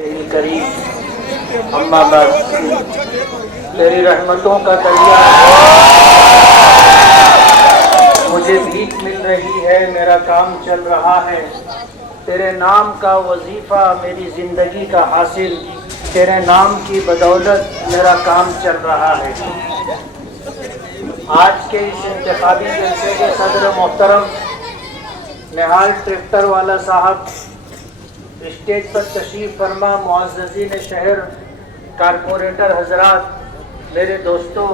تیری کریم اما بعد تیری رحمتوں کا دریا مجھے بھیک مل رہی ہے، میرا کام چل رہا ہے، تیرے نام کا وظیفہ میری زندگی کا حاصل، تیرے نام کی بدولت میرا کام چل رہا ہے۔ آج کے اس انتخابی جلسے کے صدر محترم نہال ٹریکٹر والا صاحب، اسٹیج پر تشریف فرما معززین شہر، کارپوریٹر حضرات، میرے دوستوں،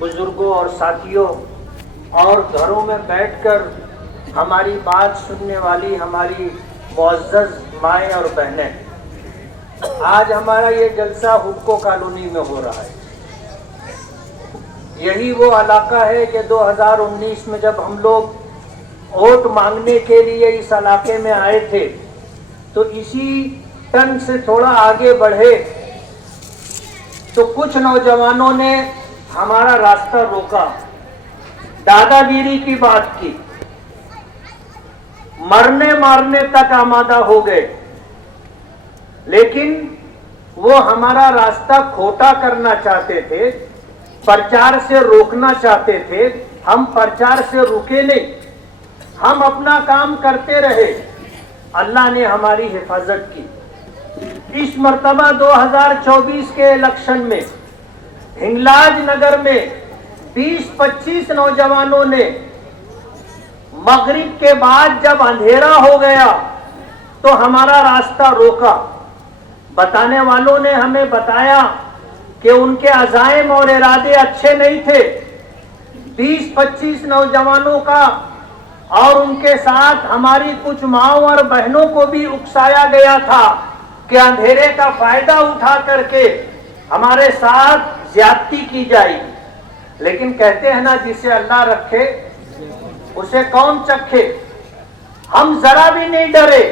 بزرگوں اور ساتھیوں، اور گھروں میں بیٹھ کر ہماری بات سننے والی ہماری معزز مائیں اور بہنیں، آج ہمارا یہ جلسہ حڈکو کالونی میں ہو رہا ہے۔ یہی وہ علاقہ ہے کہ 2019 میں جب ہم لوگ ووٹ مانگنے کے لیے اس علاقے میں آئے تھے تو اسی ٹن سے تھوڑا آگے بڑھے تو کچھ نوجوانوں نے ہمارا راستہ روکا، دادا گیری کی بات کی، مرنے مارنے تک آمادہ ہو گئے، لیکن وہ ہمارا راستہ کھوٹا کرنا چاہتے تھے، پرچار سے روکنا چاہتے تھے۔ ہم پرچار سے رکے نہیں، ہم اپنا کام کرتے رہے، اللہ نے ہماری حفاظت کی۔ اس مرتبہ 2024 کے الیکشن میں ہنگلاج نگر میں 20-25 نوجوانوں نے مغرب کے بعد جب اندھیرا ہو گیا تو ہمارا راستہ روکا۔ بتانے والوں نے ہمیں بتایا کہ ان کے عزائم اور ارادے اچھے نہیں تھے۔ 20-25 نوجوانوں کا اور ان کے ساتھ ہماری کچھ ماؤں اور بہنوں کو بھی اکسایا گیا تھا کہ اندھیرے کا فائدہ اٹھا کر کے ہمارے ساتھ زیادتی کی جائے گی، لیکن کہتے ہیں نا جسے اللہ رکھے اسے کون چکھے۔ ہم ذرا بھی نہیں ڈرے،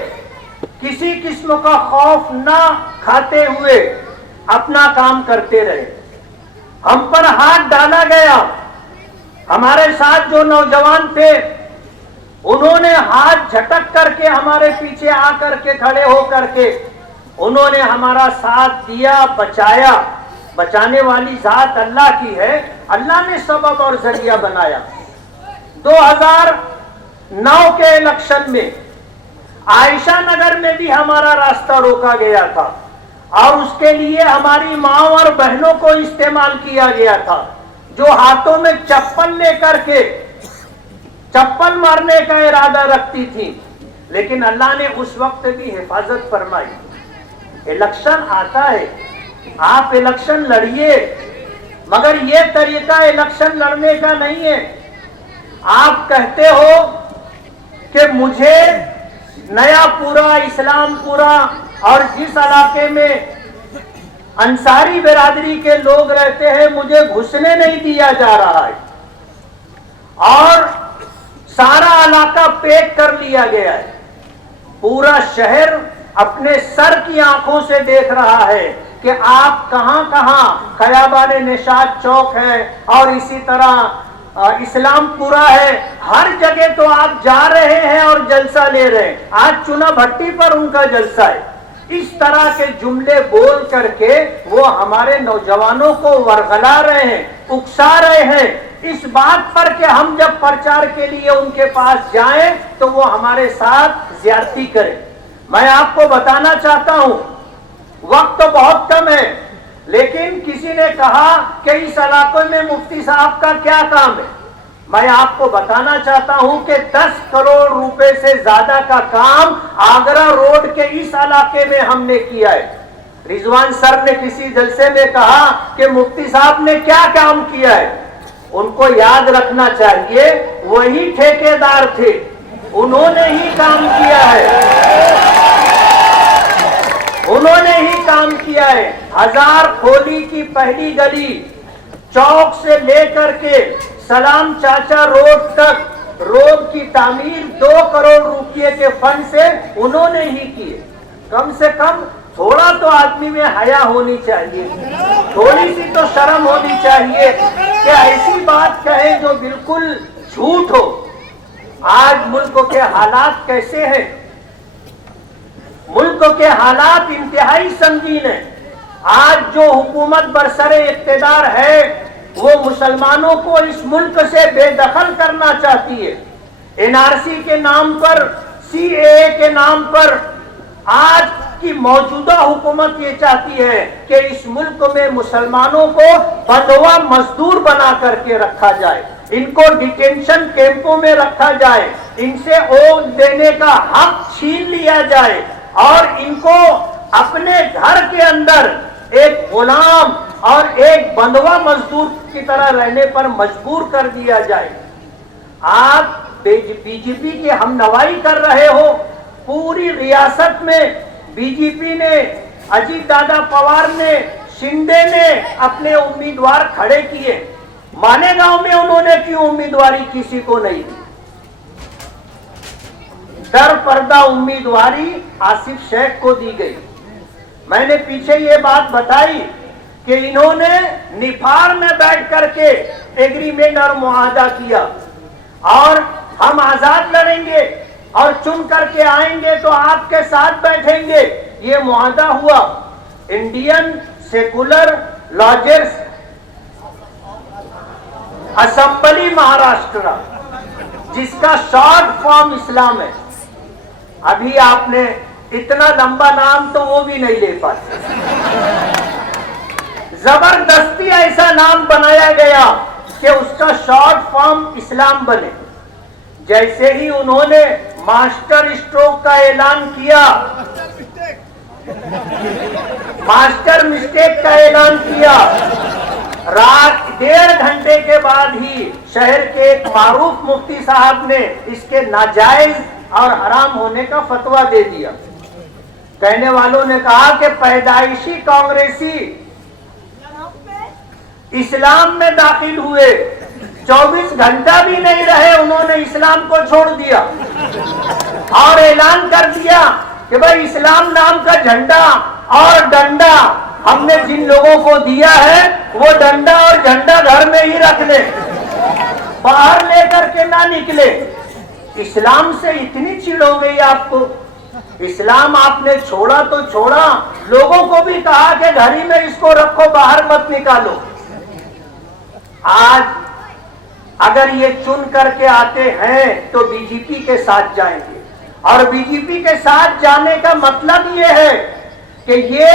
کسی قسم کا خوف نہ کھاتے ہوئے اپنا کام کرتے رہے۔ ہم پر ہاتھ ڈالا گیا، ہمارے ساتھ جو نوجوان تھے انہوں نے ہاتھ جھٹک کر کے ہمارے پیچھے آ کر کے کھڑے ہو کر کے انہوں نے ہمارا ساتھ دیا، بچایا۔ بچانے والی ذات اللہ کی ہے، اللہ نے سبب اور ذریعہ بنایا۔ 2009 کے الیکشن میں عائشہ نگر میں بھی ہمارا راستہ روکا گیا تھا اور اس کے لیے ہماری ماؤں اور بہنوں کو استعمال کیا گیا تھا جو ہاتھوں میں چپل لے کر کے چپل مارنے کا ارادہ رکھتی تھی، لیکن اللہ نے اس وقت بھی حفاظت فرمائی۔ الیکشن آتا ہے، آپ الیکشن لڑیے، مگر یہ طریقہ الیکشن لڑنے کا نہیں ہے۔ آپ کہتے ہو کہ مجھے نیا پورا، اسلام پورا اور جس علاقے میں انصاری برادری کے لوگ رہتے ہیں مجھے گھسنے نہیں دیا جا رہا ہے، اور سارا علاقہ پیک کر لیا گیا ہے۔ پورا شہر اپنے سر کی آنکھوں سے دیکھ رہا ہے کہ آپ کہاں کہاں خیابان نشاط چوک ہے اور اسی طرح اسلام پورا ہے، ہر جگہ تو آپ جا رہے ہیں اور جلسہ لے رہے ہیں۔ آج چنا بھٹی پر ان کا جلسہ ہے۔ اس طرح کے جملے بول کر کے وہ ہمارے نوجوانوں کو ورغلا رہے ہیں، اکسا رہے ہیں اس بات پر کہ ہم جب پرچار کے لیے ان کے پاس جائیں تو وہ ہمارے ساتھ زیادتی کریں۔ میں آپ کو بتانا چاہتا ہوں، وقت تو بہت کم ہے، لیکن کسی نے کہا کہ اس علاقے میں مفتی صاحب کا کیا کام ہے۔ میں آپ کو بتانا چاہتا ہوں کہ 10 کروڑ روپے سے زیادہ کا کام آگرہ روڈ کے اس علاقے میں ہم نے کیا ہے۔ رضوان سر نے کسی جلسے میں کہا کہ مفتی صاحب نے کیا کام کیا ہے، ان کو یاد رکھنا چاہیے وہی ٹھیکیدار تھے، انہوں نے ہی کام کیا ہے، انہوں نے ہی کام کیا ہے۔ ہزار کھولی کی پہلی گلی چوک سے لے کر کے سلام چاچا روڈ تک روڈ کی تعمیر 2 کروڑ روپے کے فنڈ سے انہوں نے ہی کی ہے۔ کم سے کم تھوڑا تو آدمی میں حیا ہونی چاہیے، تھوڑی سی تو شرم ہونی چاہیے کہ ایسی بات کہیں جو بالکل جھوٹ ہو۔ آج ملک کے حالات کیسے ہیں؟ मुल्क के हालात इंतहाई संगीन है। आज जो हुकूमत बरसरे इख्तिदार है वो मुसलमानों को इस मुल्क से बेदखल करना चाहती है। एनआरसी के नाम पर, सीएए के नाम पर आज की मौजूदा हुकूमत ये चाहती है कि इस मुल्क में मुसलमानों को बंधुआ मजदूर बना करके रखा जाए, इनको डिटेंशन कैंपों में रखा जाए, इनसे वोट देने का हक छीन लिया जाए और इनको अपने घर के अंदर एक गुलाम और एक बंधुआ मजदूर की तरह रहने पर मजबूर कर दिया जाए। आप बीजेपी की हम नवाई कर रहे हो। पूरी रियासत में बीजेपी ने, अजीत दादा पवार ने, शिंदे ने अपने उम्मीदवार खड़े किए। मालेगांव में उन्होंने क्यों उम्मीदवारी किसी को नहीं दी? दर पर्दा उम्मीदवारी आसिफ शेख को दी गई। मैंने पीछे ये बात बताई कि इन्होंने निफार में बैठ करके एग्रीमेंट और मुआहदा किया और हम आजाद लड़ेंगे और चुन करके आएंगे तो आपके साथ बैठेंगे, ये मुआहदा हुआ। Indian secular lodgers assembly Maharashtra, जिसका शॉर्ट फॉर्म इस्लाम है। अभी आपने इतना लंबा नाम तो वो भी नहीं ले पाते। जबरदस्ती ऐसा नाम बनाया गया कि उसका शॉर्ट फॉर्म इस्लाम बने। जैसे ही उन्होंने मास्टर स्ट्रोक का ऐलान किया, मास्टर मिस्टेक का ऐलान किया, रात 1.5 घंटे के बाद ही शहर के एक मारूफ मुफ्ती साहब ने इसके नाजायज और हराम होने का फतवा दे दिया। कहने वालों ने कहा कि पैदाइशी कांग्रेसी इस्लाम में दाखिल हुए, 24 घंटा भी नहीं रहे उन्होंने इस्लाम को छोड़ दिया और ऐलान कर दिया कि भाई इस्लाम नाम का झंडा और डंडा हमने जिन लोगों को दिया है वो डंडा और झंडा घर में ही रख ले, बाहर लेकर के ना निकले। इस्लाम से इतनी चिढ़ हो गई आपको। इस्लाम आपने छोड़ा तो छोड़ा, लोगों को भी कहा कि घर ही में इसको रखो, बाहर मत निकालो। आज अगर ये चुन करके आते हैं तो बीजेपी के साथ जाएंगे और बीजेपी के साथ जाने का मतलब ये है कि ये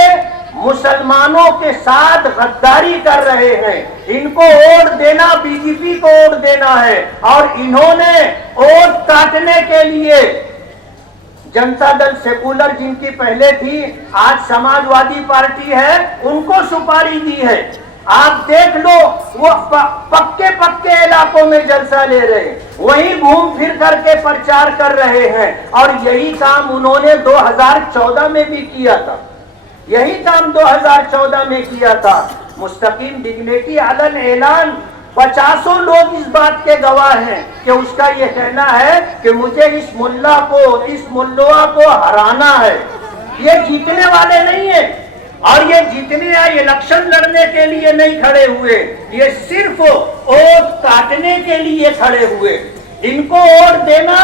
मुसलमानों के साथ गद्दारी कर रहे हैं। इनको वोट देना, बीजेपी को वोट देना है और इन्होंने वोट काटने के लिए जनता दल सेकुलर, जिनकी पहले थी आज समाजवादी पार्टी है, उनको सुपारी दी है। आप देख लो, वो पक्के पक्के इलाकों में जलसा ले रहे हैं, वहीं घूम फिर करके प्रचार कर रहे हैं और यही काम उन्होंने 2014 में भी किया था। यही काम 2014 में किया था। मुस्तकीम डिग्निटी अलल ऐलान 50 लोग इस बात के गवाह हैं कि उसका ये कहना है कि मुझे इस मुल्ला को, इस मुल्ला को हराना है। ये जीतने वाले नहीं है और ये जीतने या इलेक्शन लड़ने के लिए नहीं खड़े हुए, ये सिर्फ वोट काटने के लिए खड़े हुए। इनको वोट देना,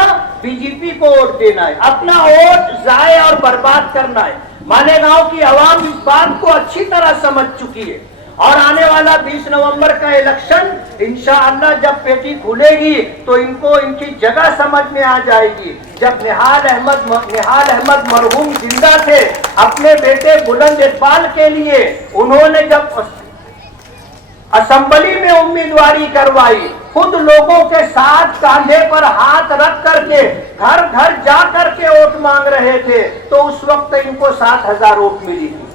बीजेपी को वोट देना है, अपना वोट जाए और बर्बाद करना है। मालेगांव की आवाम इस बात को अच्छी तरह समझ चुकी है और आने वाला 20 नवंबर का इलेक्शन इंशाअल्लाह जब पेटी खुलेगी तो इनको इनकी जगह समझ में आ जाएगी। जब निहाल अहमद मरहूम जिंदा थे, अपने बेटे बुलंद इकबाल के लिए उन्होंने जब असेंबली में उम्मीदवारी करवाई, खुद लोगों के साथ कांधे पर हाथ रख करके घर घर जा करके वोट मांग रहे थे, तो उस वक्त इनको 7,000 वोट मिली थी।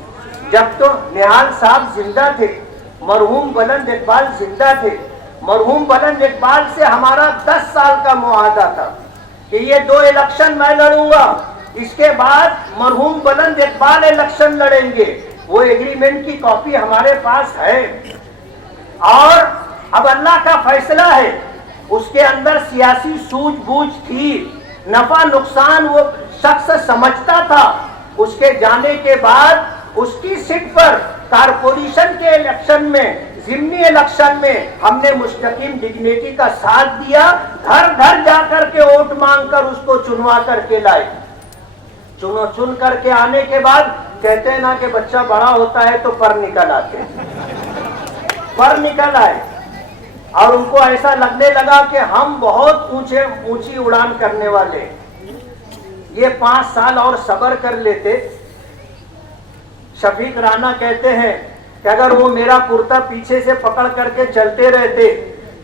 जब तो निहाल साहब जिंदा थे, मरहूम बुलंद इकबाल जिंदा थे। मरहूम बुलंद इकबाल से हमारा 10 साल का मुआहदा था कि ये 2 इलेक्शन मैं लड़ूंगा, इसके बाद मरहूम बुलंद इकबाल इलेक्शन लड़ेंगे। वो एग्रीमेंट की कॉपी हमारे पास है और अब अल्लाह का फैसला है। उसके अंदर सियासी सूझबूझ थी, नफा नुकसान वो शख्स समझता था। उसके जाने के बाद उसकी सीट पर कारपोरेशन के इलेक्शन में, जिमनी इलेक्शन में हमने मुस्तकीम डिग्निटी का साथ दिया, घर घर जाकर के वोट मांगकर उसको चुनवा करके लाए। चुन कर के आने के बाद कहते हैं ना कि बच्चा बड़ा होता है तो पर निकल आते हैं, पर निकल आए और उनको ऐसा लगने लगा कि हम बहुत ऊंची उड़ान करने वाले। ये 5 साल और सब्र कर लेते। शफीक राना कहते हैं कि अगर वो मेरा कुर्ता पीछे से पकड़ करके चलते रहते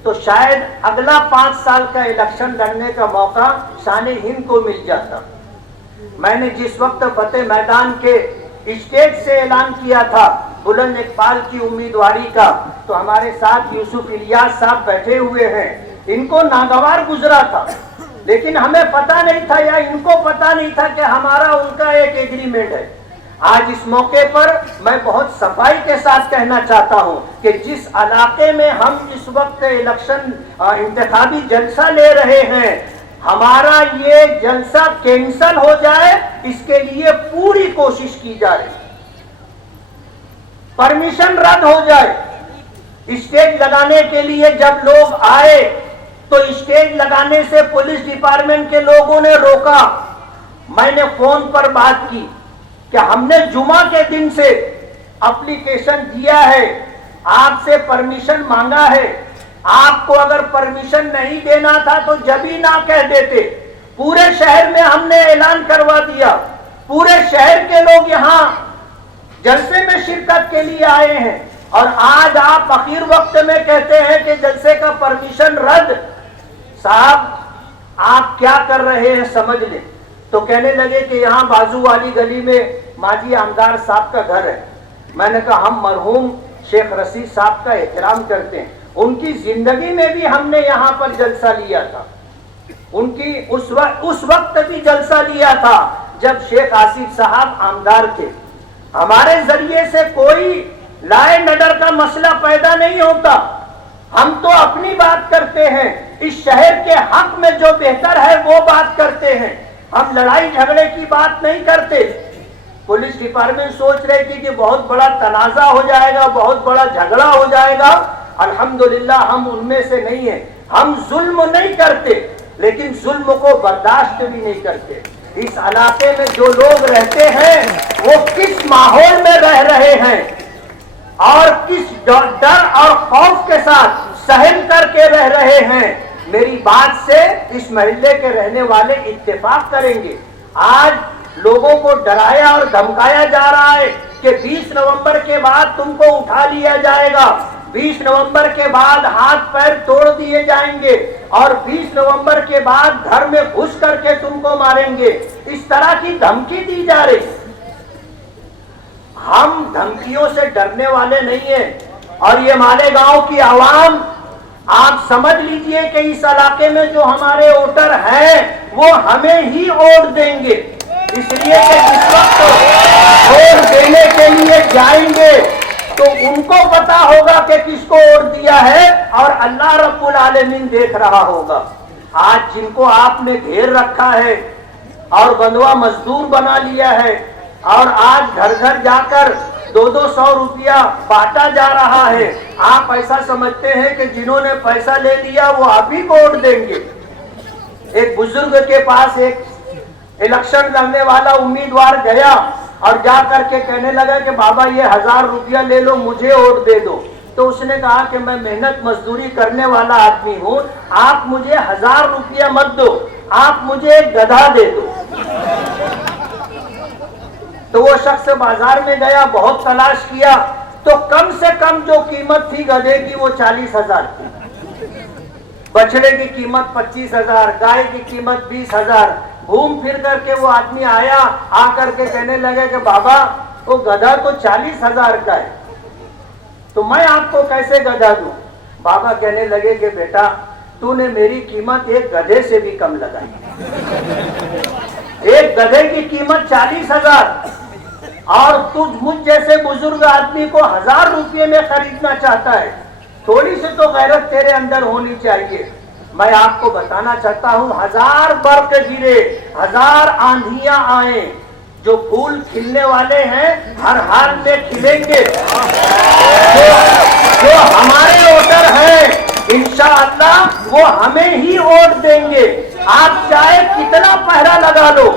तो शायद अगला 5 साल का इलेक्शन लड़ने का मौका शान हिंद को मिल जाता। मैंने जिस वक्त फतेह मैदान के स्टेज से ऐलान किया था बुलंद इकबाल की उम्मीदवारी का, तो हमारे साथ यूसुफ इलियास साहब बैठे हुए हैं। इनको नागवार गुजरा था, लेकिन हमें पता नहीं था या इनको पता नहीं था कि हमारा उनका एक एग्रीमेंट है। आज इस मौके पर मैं बहुत सफाई के साथ कहना चाहता हूं कि जिस इलाके में हम इस वक्त इलेक्शन इंतखाबी जलसा ले रहे हैं, हमारा ये जलसा कैंसल हो जाए इसके लिए पूरी कोशिश की जा रही, परमिशन रद्द हो जाए। स्टेज लगाने के लिए जब लोग आए तो स्टेज लगाने से पुलिस डिपार्टमेंट के लोगों ने रोका। मैंने फोन पर बात की कि हमने जुमा के दिन से एप्लीकेशन दिया है, आपसे परमिशन मांगा है, आपको अगर परमिशन नहीं देना था तो जब ही ना कह देते। पूरे शहर में हमने ऐलान करवा दिया, पूरे शहर के लोग यहाँ जलसे में शिरकत के लिए आए हैं और आज आप आखिर वक्त में कहते हैं कि जलसे का परमिशन रद्द। साहब आप क्या कर रहे हैं समझ लें। तो कहने लगे कि यहाँ बाजू वाली गली में माजी आमदार साहब का घर है। मैंने कहा हम मरहूम शेख रशीद साहब का एहतराम करते हैं, उनकी जिंदगी में भी हमने यहाँ पर जलसा लिया था, उनकी उस वक्त भी जलसा लिया था जब शेख आसिफ साहब आमदार थे। हमारे जरिए से कोई लाए नडर का मसला पैदा नहीं होता, हम तो अपनी बात करते हैं, इस शहर के हक में जो बेहतर है वो बात करते हैं, हम लड़ाई झगड़े की बात नहीं करते। पुलिस डिपार्टमेंट सोच रही थी कि बहुत बड़ा तनाजा हो जाएगा, बहुत बड़ा झगड़ा हो जाएगा। अल्हम्दुलिल्लाह हम उनमें से नहीं है। हम जुल्म नहीं करते, लेकिन जुल्म को बर्दाश्त भी नहीं करते। इस इलाके में जो लोग रहते हैं वो किस माहौल में रह रहे हैं और किस डर और खौफ के साथ सहन करके रह रहे हैं, मेरी बात से इस महल्ले के रहने वाले इत्तेफाक करेंगे। आज लोगों को डराया और धमकाया जा रहा है कि 20 नवंबर के बाद तुमको उठा लिया जाएगा, 20 नवंबर के बाद हाथ पैर तोड़ दिए जाएंगे और 20 नवंबर के बाद घर में घुस करके तुमको मारेंगे, इस तरह की धमकी दी जा रही। हम धमकियों से डरने वाले नहीं हैं और ये मालेगांव की आवाम आप समझ लीजिए कि इस इलाके में जो हमारे वोटर हैं वो हमें ही वोट देंगे, इसलिए कि जिस वक्त वोट देने के लिए जाएंगे तो उनको पता होगा कि किसको वोट दिया है और अल्लाह रब्बुल आलमीन देख रहा होगा। आज जिनको आपने घेर रखा है और बंधुआ मजदूर बना लिया है और आज घर घर जाकर 200-200 रुपया बांटा जा रहा है, आप ऐसा समझते हैं कि जिन्होंने पैसा ले लिया वो आप ही को वोट देंगे। एक बुजुर्ग के पास एक इलेक्शन लड़ने वाला उम्मीदवार गया और जा करके कहने लगा कि बाबा ये 1000 रुपया ले लो, मुझे वोट दे दो। तो उसने कहा कि मैं मेहनत मजदूरी करने वाला आदमी हूँ, आप मुझे 1000 रुपया मत दो, आप मुझे एक गधा दे दो। तो वो शख्स बाजार में गया, बहुत तलाश किया, तो कम से कम जो कीमत थी गधे की वो 40,000 थी, बछड़े की कीमत 25,000, गाय की कीमत 20,000। घूम फिर करके वो आदमी आया, आकर के कहने लगे कि बाबा वो गधा तो 40,000 का है, तो मैं आपको कैसे गधा दूं? बाबा कहने लगे कि बेटा तूने मेरी कीमत एक गधे से भी कम लगाई। एक गधे की कीमत 40,000 और तू मुझ जैसे बुजुर्ग आदमी को 1000 रुपये में खरीदना चाहता है। थोड़ी सी तो गैरत तेरे अंदर होनी चाहिए। मैं आपको बताना चाहता हूँ, 1000 बर्फ गिरे, 1000 आंधियां आए, जो फूल खिलने वाले हैं हर हाल में खिलेंगे। जो हमारे वोटर हैं इंशाअल्लाह वो हमें ही वोट देंगे। आप चाहे कितना पहरा लगा लो,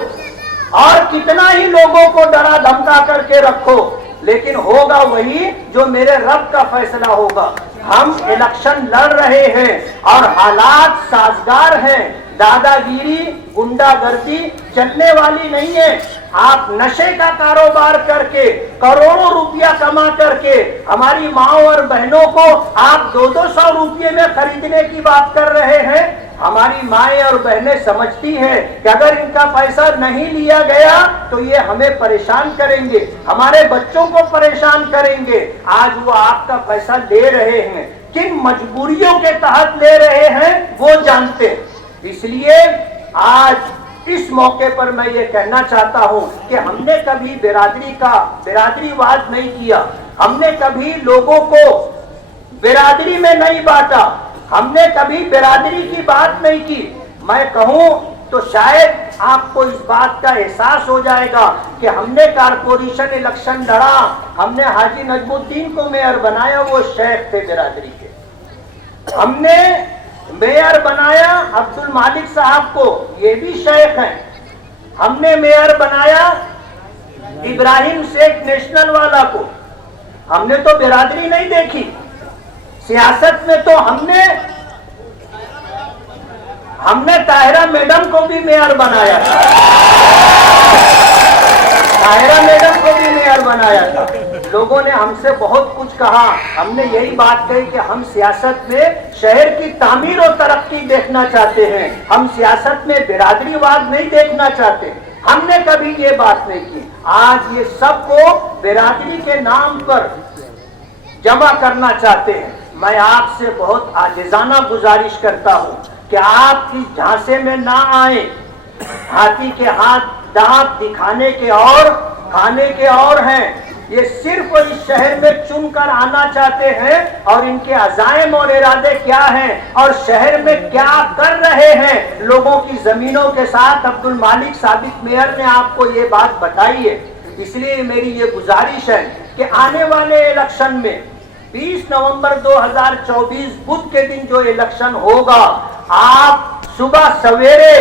اور کتنا ہی لوگوں کو ڈرا دھمکا کر کے رکھو، لیکن ہوگا وہی جو میرے رب کا فیصلہ ہوگا۔ ہم الیکشن لڑ رہے ہیں اور حالات سازگار ہیں، دادا گیری گنڈا گردی چلنے والی نہیں ہے۔ آپ نشے کا کاروبار کر کے کروڑوں روپیہ کما کر کے ہماری ماں اور بہنوں کو آپ 200 روپیے میں خریدنے کی بات کر رہے ہیں۔ ہماری مائیں اور بہنیں سمجھتی ہیں کہ اگر ان کا پیسہ نہیں لیا گیا تو یہ ہمیں پریشان کریں گے، ہمارے بچوں کو پریشان کریں گے۔ آج وہ آپ کا پیسہ لے رہے ہیں، کن مجبوریوں کے تحت لے رہے ہیں وہ جانتے ہیں۔ اس لیے آج اس موقع پر میں یہ کہنا چاہتا ہوں کہ ہم نے کبھی برادری واد نہیں کیا، ہم نے کبھی لوگوں کو برادری میں نہیں بانٹا، ہم نے کبھی برادری کی بات نہیں کی۔ میں کہوں تو شاید آپ کو اس بات کا احساس ہو جائے گا کہ ہم نے کارپوریشن الیکشن لڑا، ہم نے حاجی نجم الدین کو میئر بنایا، وہ شیخ تھے برادری کے۔ ہم نے میئر بنایا عبد المالک صاحب کو، یہ بھی شیخ ہیں۔ ہم نے میئر بنایا ابراہیم شیخ نیشنل والا کو۔ ہم نے تو برادری نہیں دیکھی، سیاست میں تو ہم نے طاہرہ میڈم کو بھی میئر بنایا تھا، طاہرہ میڈم کو بھی میئر بنایا تھا۔ لوگوں نے ہم سے بہت کچھ کہا، ہم نے یہی بات کہی کہ ہم سیاست میں شہر کی تعمیر و ترقی دیکھنا چاہتے ہیں، ہم سیاست میں برادری واد نہیں دیکھنا چاہتے۔ ہم نے کبھی یہ بات نہیں کی۔ آج یہ سب کو برادری کے نام پر جمع کرنا چاہتے ہیں۔ میں آپ سے بہت عاجزانہ گزارش کرتا ہوں کہ آپ اس جھانسے میں نہ آئیں۔ ہاتھی کے ہاتھ دانت دکھانے کے اور کھانے کے اور ہیں۔ یہ صرف اس شہر میں چن کر آنا چاہتے ہیں اور ان کے عزائم اور ارادے کیا ہیں اور شہر میں کیا کر رہے ہیں لوگوں کی زمینوں کے ساتھ۔ عبد المالک سابق میئر نے آپ کو یہ بات بتائی ہے۔ اس لیے میری یہ گزارش ہے کہ آنے والے الیکشن میں 20 نومبر 2024 بدھ کے دن جو الیکشن ہوگا، آپ صبح سویرے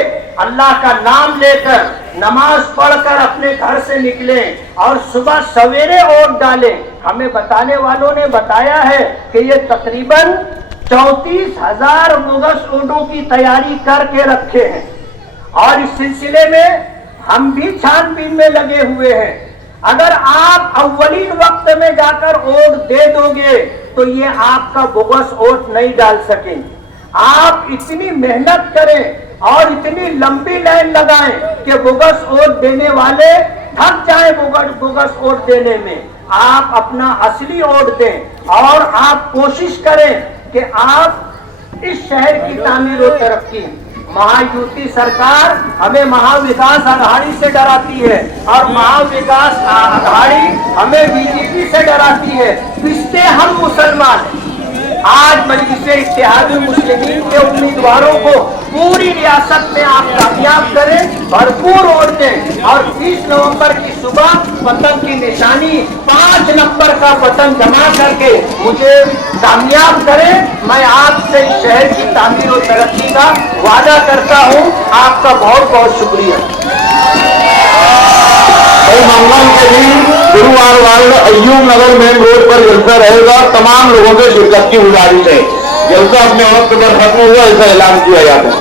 اللہ کا نام لے کر نماز پڑھ کر اپنے گھر سے نکلیں اور صبح سویرے ووٹ ڈالیں۔ ہمیں بتانے والوں نے بتایا ہے کہ یہ تقریباً 34,000 مغس اونٹوں کی تیاری کر کے رکھے ہیں اور اس سلسلے میں ہم بھی چھان بین میں لگے ہوئے ہیں۔ اگر آپ اولین وقت میں جا کر ووٹ دے دو گے تو یہ آپ کا بوگس ووٹ نہیں ڈال سکیں۔ آپ اتنی محنت کریں اور اتنی لمبی لائن لگائیں کہ بوگس ووٹ دینے والے تھک جائیں بوگس ووٹ دینے میں۔ آپ اپنا اصلی ووٹ دیں اور آپ کوشش کریں کہ آپ اس شہر کی تعمیر و ترقی۔ مہایوتی سرکار ہمیں مہا وکاس اگھاڑی سے ڈراتی ہے اور مہا وکاس اگھاڑی ہمیں بی جے پی سے ڈراتی ہے۔ پچھتے ہم مسلمان ہیں۔ آج مجلس اتحاد المسلمین کے امیدواروں کو پوری ریاست میں آپ کامیاب کریں، بھرپور ووٹ دیں اور 20 نومبر کی صبح پتنگ کی نشانی 5 نمبر کا پتنگ جمع کر کے مجھے کامیاب کریں۔ میں آپ سے اس شہر کی تعمیر و ترقی کا وعدہ کرتا ہوں۔ آپ کا بہت بہت شکریہ۔ منگل کے دن Guruwar ward Ayub Nagar main road پر جلسہ رہے گا، تمام لوگوں سے شرکت کی گزارش ہے۔ جلسہ اپنے وقت پر ختم ہوا، ایسا اعلان کیا جاتا ہے۔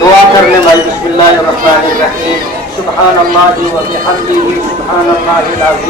دعا کر لیں بھائی۔ بسم اللہ الرحمن الرحیم۔ سبحان اللہ و بحمدہ، سبحان اللہ العظیم۔